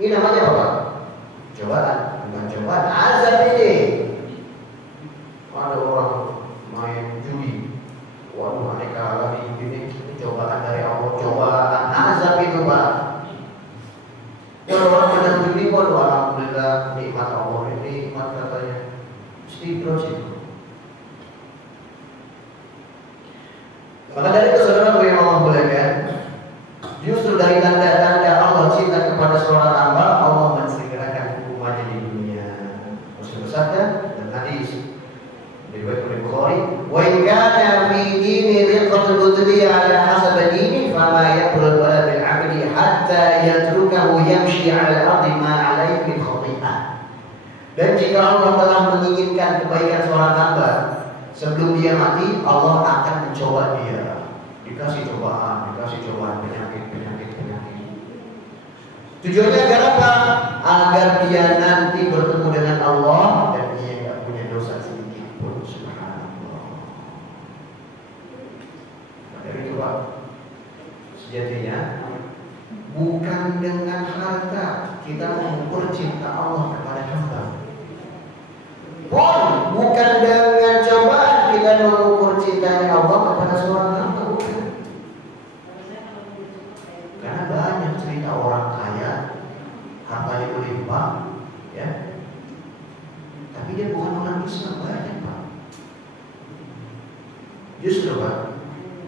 Ini namanya apa? Cobaan. Bukan cobaan, azab ini. Ada orang main judi, waduh aneka lagi ini cobaan dari Allah, cobaan azab itu, Pak. Kalau orang menang judi, waduh alhamdulillah nikmat Allah, ini nikmat katanya. Istidraj itu. Maka dari itu saudara yang Allah muliakan, justru dari tanda-tanda Allah cinta kepada seorang hamba, Allah mensegerakan hukumannya di dunia. Rasul bersabda dalam hadis riwayat Bukhari, "Wa in kana fi dini riqatul budri ala hasab dini, fama yaqul wala bil 'abdi hatta yatrukahu yamshi 'ala al-ardi ma 'alayhi min khati'ah." Dan jika Allah telah menginginkan kebaikan seorang hamba, sebelum dia mati, Allah akan mencoba dia. Dikasih cobaan penyakit. Tujuannya agar apa? Agar dia nanti bertemu dengan Allah dan dia tidak punya dosa sedikit pun. Subhanallah. Dari itu, Pak, sejatinya bukan dengan harta kita mengukur cinta Allah kepada hamba. Bukan dengan cobaan kita mengukur cintanya Allah kepada seorang hamba. Karena banyak cerita orang kaya, hartanya berlimpah, ya, tapi dia bukan orang Islam, banyak, Pak. Justru, Pak,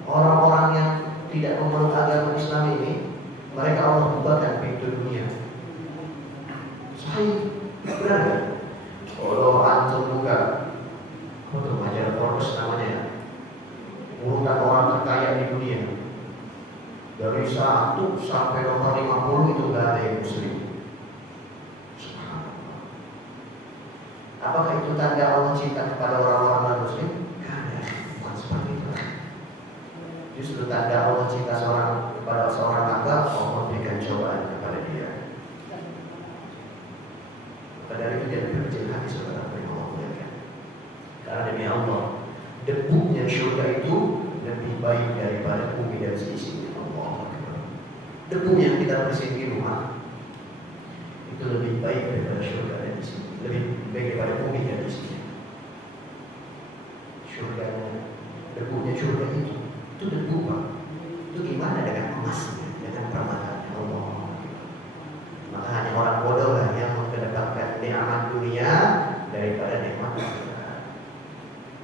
orang-orang yang tidak memeluk agama Islam ini, mereka Allah bukakan pintu dunia. Sahih, benar kan? Kalau antum buka, untuk majalah Forbes namanya, urutan orang terkaya di dunia. Dari 1 sampai nomor 50 itu gak ada yang muslim. Apakah itu tanda Allah cinta kepada orang-orang muslim? Gak ada, bukan seperti itu. Justru tanda Allah cinta kepada seorang hamba, Allah berikan cobaan kepada dia. Maka dari itu jangan berkecil hati, saudara, yang Allah muliakan. Karena demi Allah, debunya surga itu lebih baik daripada bumi dan seisinya. Allah. Debu yang kita bersihin di rumah itu lebih baik daripada surga dan isinya, lebih baik daripada bumi dan isinya. Surga, debunya surga itu debu Pak. Itu gimana dengan emasnya, dengan permatanya Allah. Maka hanya orang bodoh lah yang mengedepankan nikmat dunia daripada nikmat akhirat.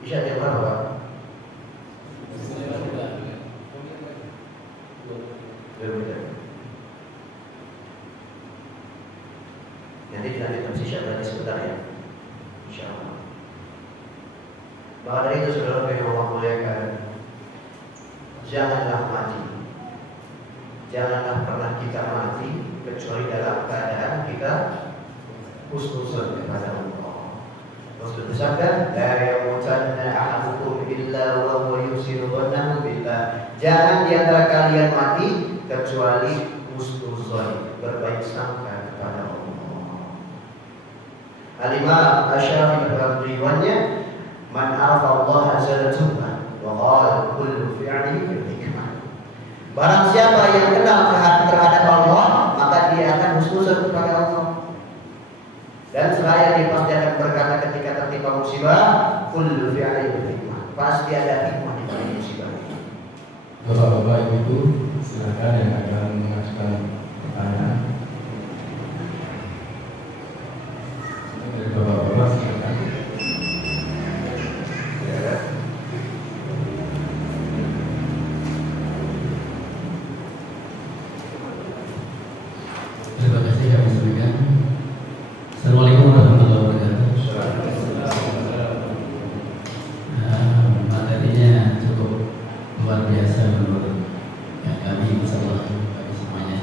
Bisa dia berapa Pak? Nanti dilanjutkan si Syabani sebentar ya, insya Allah. Maka dari itu saudara yang Allah muliakan, janganlah mati, janganlah pernah kita mati kecuali dalam keadaan kita husnuzon kepada Allah. Rasul bersabda, la yamutanna ahadukum illa wa huwa yuhsinu dhannahu billah. Jangan di antara kalian mati kecuali husnuzon, berbaik sangka kepada Allah. Al-Imam Asy-Syafi'i dalam riwayatnya, man arafa Allah zalatuhu wa qala kullu fi'li hikmah. Barang siapa yang kenal terhadap Allah, maka dia akan husnuzon kepada Allah. Dan seraya dia pasti akan berkata ketika tertimpa musibah, kullu fi'li hikmah. Pasti ada hikmah di balik musibah itu. Bapak-bapak, Ibu, silakan yang akan mengajukan pertanyaan. Dari bapak-bapak silakan. Ya. Terima kasih kami sampaikan. Assalamualaikum warahmatullahi wabarakatuh. Materinya cukup luar biasa menurut kami, insyaallah kami semuanya.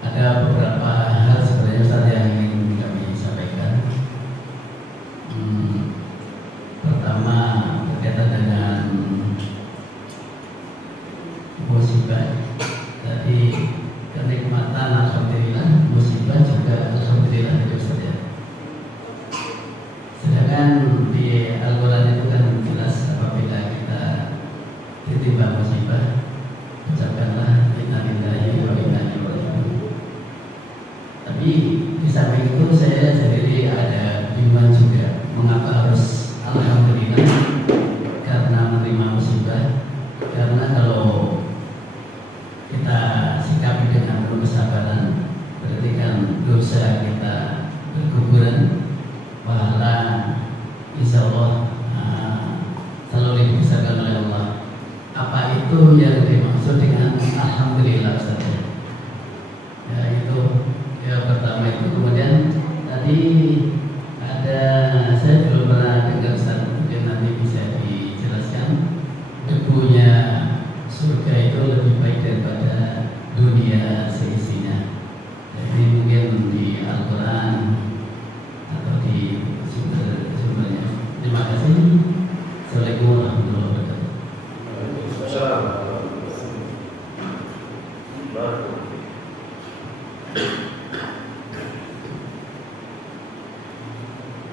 Ada beberapa hal sebenarnya saja yang ingin kami sampaikan. Pertama berkaitan dengan musibah. Tadi kenikmatan alhamdulillah, musibah juga alhamdulillah hidup saja. Sedangkan di Al-Quran itu kan jelas apabila kita ditimpa musibah, ucapkanlah inna lillahi wa inna ilaihi raji'un. Tapi di samping itu saya sendiri ada bingung juga, mengapa harus alhamdulillah karena menerima musibah. Karena kalau kita sikapi dengan penuh kesabaran, berarti kan dosa kita berguguran, pahala insya Allah selalu dibesarkan oleh Allah. Apa itu yang dimaksud dengan alhamdulillah saja? Ya itu ya pertama itu. Kemudian tadi ada, saya belum pernah dengar Ustaz, mungkin nanti bisa dijelaskan, debunya surga itu lebih baik daripada dunia seisinya. Jadi mungkin di Al-Quran atau di sumber-sumbernya. Terima kasih. Assalamualaikum warahmatullahi wabarakatuh.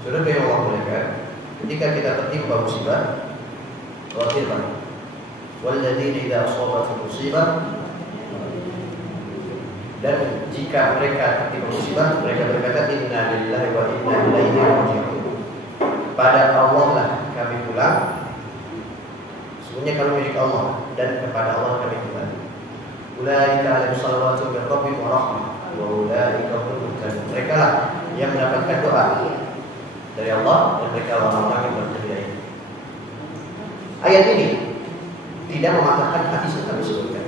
Saudara yang Allah muliakan, ketika kita tertimpa musibah, khawatirkan. Walladzina idza asabatuhum musibah, dan jika mereka tertimpa musibah, mereka berkata inna lillahi wa inna ilaihi raji'un. Pada Allah lah kami pulang. Sesungguhnya kami milik Allah dan kepada Allah kami kembali. Ulaika alaihim salawatu min rabbihim wa rahmah wa ulaika humul muhtadun. Mereka lah yang mendapatkan doa dari Allah dan mereka orang-orang yang berhidayah. Ayat ini tidak mematahkan hadis yang kami sebutkan.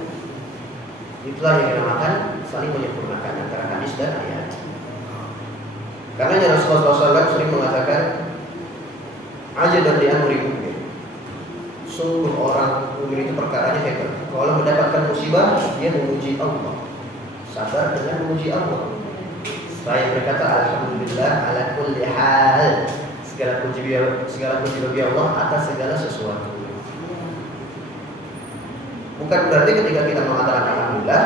Itulah yang dinamakan saling menyempurnakan antara hadis dan ayat. Karena Rasulullah SAW sering mengatakan, ajaban di amri mu'min. Sungguh orang mukmin itu perkaranya hebat. Kalau mendapatkan musibah, dia memuji Allah, sabar dengan memuji Allah. Saya berkata alhamdulillah ala kulli hal. Segala puji bagi Allah atas segala sesuatu. Bukan berarti ketika kita mengatakan alhamdulillah,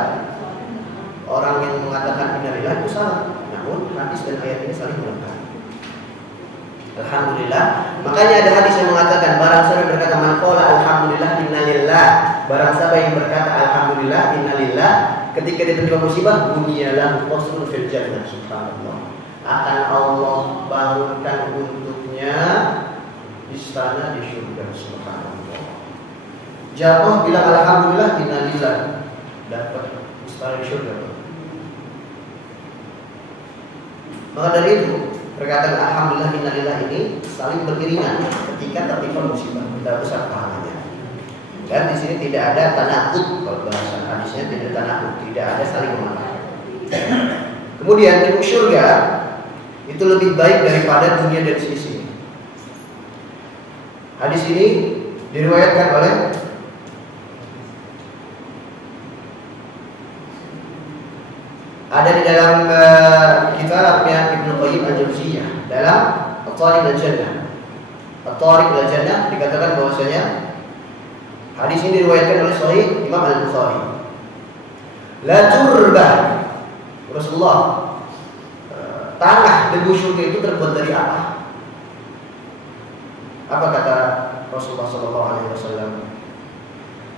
orang yang mengatakan innalillah itu salah. Namun hadis dan ayat ini saling melengkapi. Alhamdulillah. Makanya ada hadis yang mengatakan barang siapa yang berkata man qala alhamdulillah innalillah, barang siapa yang berkata alhamdulillah innalillah ketika dia tertimpa musibah, bunyalahu qasrun fil jannah, subhanallah, akan Allah bangunkan untuknya istana di surga, subhanallah. Jatuh bilang alhamdulillah innalillah, dapat istana di surga. Maka dari itu perkataan alhamdulillah innalillah ini saling beriringan ketika tertimpa musibah, kita besar pahalanya. Dan di sini tidak ada tanakut, kalau bahasa hadisnya tidak ada tanakut, tidak ada saling mengatakan. Kemudian di surga itu lebih baik daripada dunia dan sisi. Hadis ini diriwayatkan oleh ada di dalam kitabnya Ibnu Qayyim Al-Jauziyah dalam At-Tariq Al-Jannah. At-Tariq Al-Jannah dikatakan bahwasanya hadis ini diriwayatkan oleh Sahih Imam Al-Bukhari. La turbah Rasulullah, tanah debu surga itu terbuat dari apa? Apa kata Rasulullah SAW?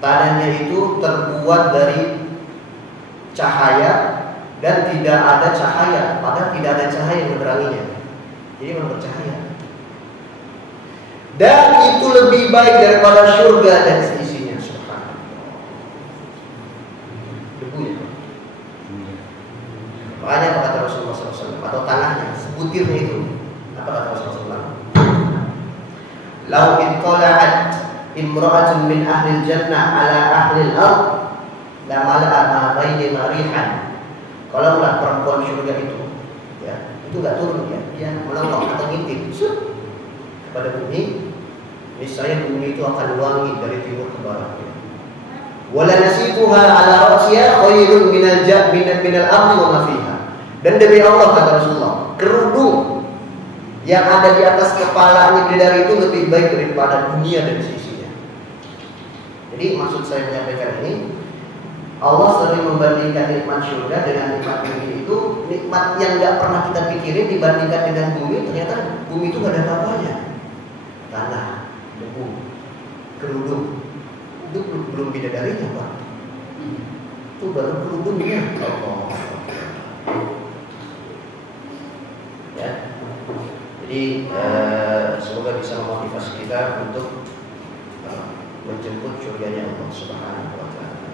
Tanahnya itu terbuat dari cahaya dan tidak ada cahaya, padahal tidak ada cahaya yang meneranginya. Jadi memang bercahaya. Dan itu lebih baik daripada surga dan seisinya, subhanallah. Debunya. Makanya apa kata Rasulullah SAW? Atau tanahnya, sebutirnya itu. Apa kata Rasulullah SAW? Lau inqala'at imra'atun min ahlil jannah ala ahlil ard la mala'a ma bainima rihan. Kalau nggak perempuan surga itu, ya, itu nggak turun ya, dia melongo atau ngintip kepada bumi, niscaya bumi itu akan wangi dari timur ke barat. Wala nasifuha ala ra'siha khairun minal ardi wa ma fiha. Dan demi Allah kata Rasulullah, kerudung yang ada di atas kepalanya bidadari itu lebih baik daripada dunia dan sisinya. Jadi maksud saya menyampaikan ini, Allah sering membandingkan nikmat surga dengan nikmat bumi itu, nikmat yang nggak pernah kita pikirin dibandingkan dengan bumi. Ternyata bumi itu nggak ada apa-apanya. Tanah, debu, kerudung, itu belum bidadarinya Pak. Itu baru kerudungnya. Ya. Jadi semoga bisa memotivasi kita untuk menjemput surganya Allah Subhanahu wa Ta'ala.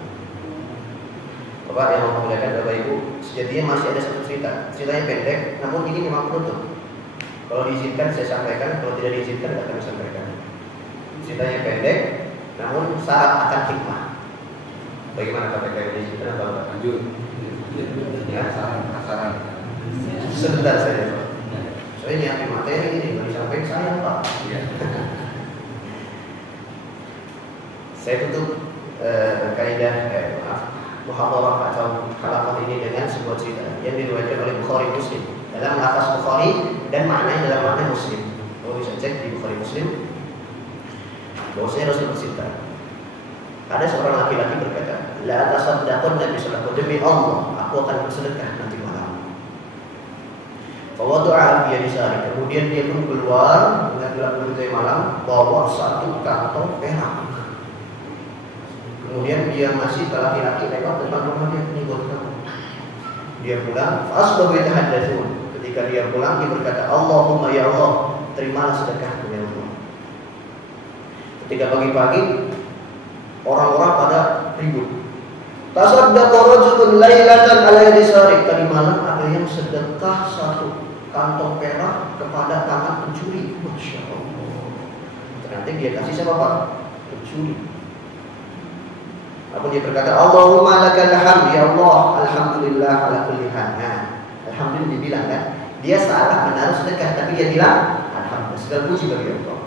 Bapak yang memuliakan Bapak Ibu, sejatinya masih ada satu cerita. Ceritanya pendek, namun ini memang penutup. Kalau diizinkan saya sampaikan, kalau tidak diizinkan tidak akan saya sampaikan. Ceritanya pendek, namun syarat akan hikmah. Bagaimana KPK diizinkan atau tidak? Lanjut. Ya, Saran. sebentar saja Pak. Saya nyiapin materi ini, kalau disampaikan saya Pak. Saya tutup kaidah muhadarah atau halakat ini dengan sebuah cerita yang diriwayatkan oleh Bukhari Muslim dalam lafaz Bukhari dan maknanya dalam makna Muslim. Kalau bisa cek di Bukhari Muslim, bahwasanya Rasul bercerita, ada seorang laki-laki berkata, la tasaddaqun Nabi sallallahu demi Allah, aku akan bersedekah nanti malam. Fawadu'a fi yadi, kemudian dia pun keluar dengan gelap gulita malam bawa satu kantong perak. Kemudian dia masih ke laki-laki lewat depan rumah dia, ini buat kamu. Dia pulang, fasbahu yatahaddatsun. Ketika dia pulang, dia berkata, Allahumma ya Allah, terimalah sedekahku ya Allah. Ketika pagi-pagi, orang-orang pada ribut. Tasaddaqa rajulun lailatan ala yadi sarik. Tadi malam ada yang sedekah satu kantong perak kepada tangan pencuri. Masya Allah. Ternyata dia kasih siapa Pak? Pencuri. Apa dia berkata, Allahumma lakal hamd ya Allah, alhamdulillah ala kulli hal. Alhamdulillah dibilang kan, dia salah menaruh sedekah, tapi dia bilang alhamdulillah, segala puji bagi Allah.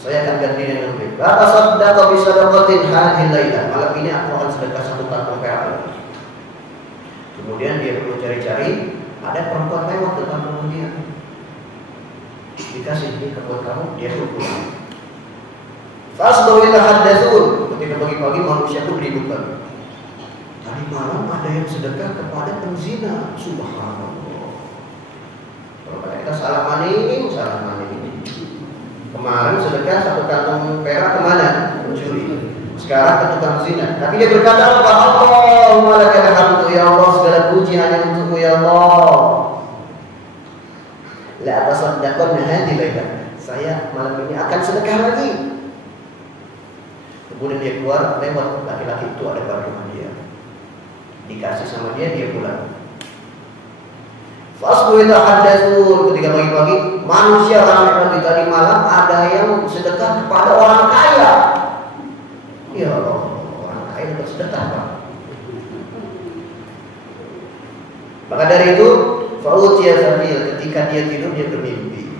Saya akan ganti dengan lebih. La tasaddaqa bi sadaqatin hadhihi lailah. Malam ini aku akan sedekah satu kantong perak. Kemudian dia perlu cari-cari, ada perempuan lewat depan rumah dia. Dikasih ini buat kamu, dia pulang. Fasbahu yatahaddatsun. Ketika pagi-pagi manusia itu ribut lagi. Tadi malam ada yang sedekah kepada penzina. Subhanallah. Kalau kita salah maning. Kemarin sedekah 1 kantong perak kemana? Mencuri. Sekarang ke tukang zina. Tapi dia berkata apa? Allahumma lakal hamdu ya Allah, segala puji hanya untukmu ya Allah. La atasaddaqanna hadhihi lailatan. Saya malam ini akan sedekah lagi. Kemudian dia keluar, lewat laki-laki itu ada pada rumah dia. Dikasih sama dia, dia pulang. Fasbu idza haddatsun, ketika pagi-pagi manusia ramai tadi malam ada yang sedekah kepada orang kaya. Ya Allah, orang kaya bersedekah, Pak. Maka dari itu, fa'utiya zamil, ketika dia tidur dia bermimpi.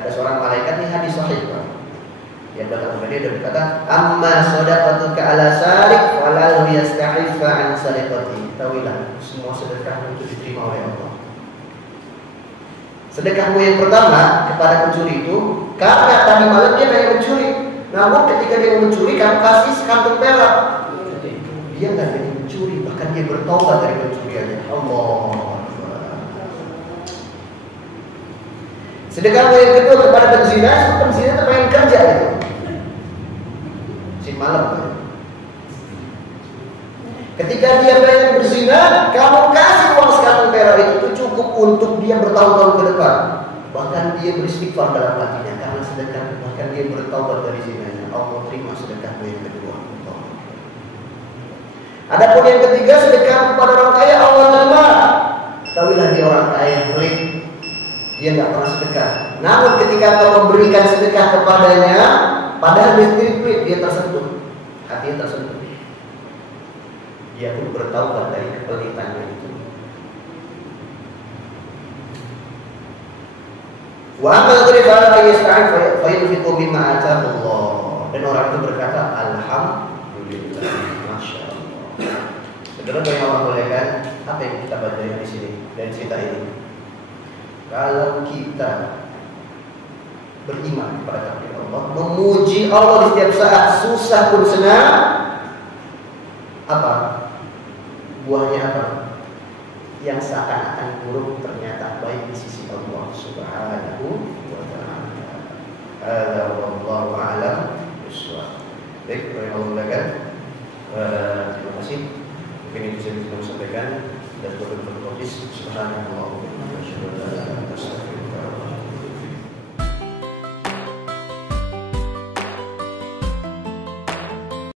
Ada seorang malaikat, ini hadis sahih, Pak. Dia datang kepada dia dan berkata, "Amma shadaqatuka ala sariq fala yasta'iffa an sariqati." Tahuilah, semua sedekahmu itu diterima oleh Allah. Sedekahmu yang pertama kepada pencuri itu karena tadi malam dia pengen mencuri. Namun ketika dia mencuri, kamu kasih sekantung perak. Dia nggak jadi mencuri, bahkan dia bertobat dari pencuriannya. Allah. Sedekahmu yang kedua kepada penzina, penzina itu pengen kerja itu. Si malam. Ketika dia pengen berzina, kamu kasih uang sekantung perak itu cukup untuk dia bertahun-tahun ke depan. Bahkan dia beristighfar dalam hatinya karena sedekah. Bahkan dia bertaubat dari zinanya. Allah terima sedekahmu yang kedua. Adapun yang ketiga, sedekah kepada orang kaya Allah terima. Tahuilah dia orang kaya yang pelit. Dia nggak pernah sedekah. Namun ketika kau memberikan sedekah kepadanya, padahal dia sendiri pelit, dia tersentuh. Hatinya tersentuh. Dia pun bertaubat dari kepelitannya itu. Wa amal qurifana yasta'if fa yunfiqu bima ataahu Allah. Dan orang itu berkata alhamdulillah, masya Allah. Saudara yang Allah bolehkan, apa yang kita baca di sini dari cerita ini? Kalau kita beriman kepada takdir Allah, memuji Allah di setiap saat, susah pun senang, apa? Buahnya apa? Yang seakan-akan buruk ternyata baik di sisi Allah Subhanahu wa ta'ala. Hadza wallahu a'lam bishawab. Baik, terima kasih. Mungkin itu saya bisa sampaikan dan berdoa subhanallah wa bihamdihi.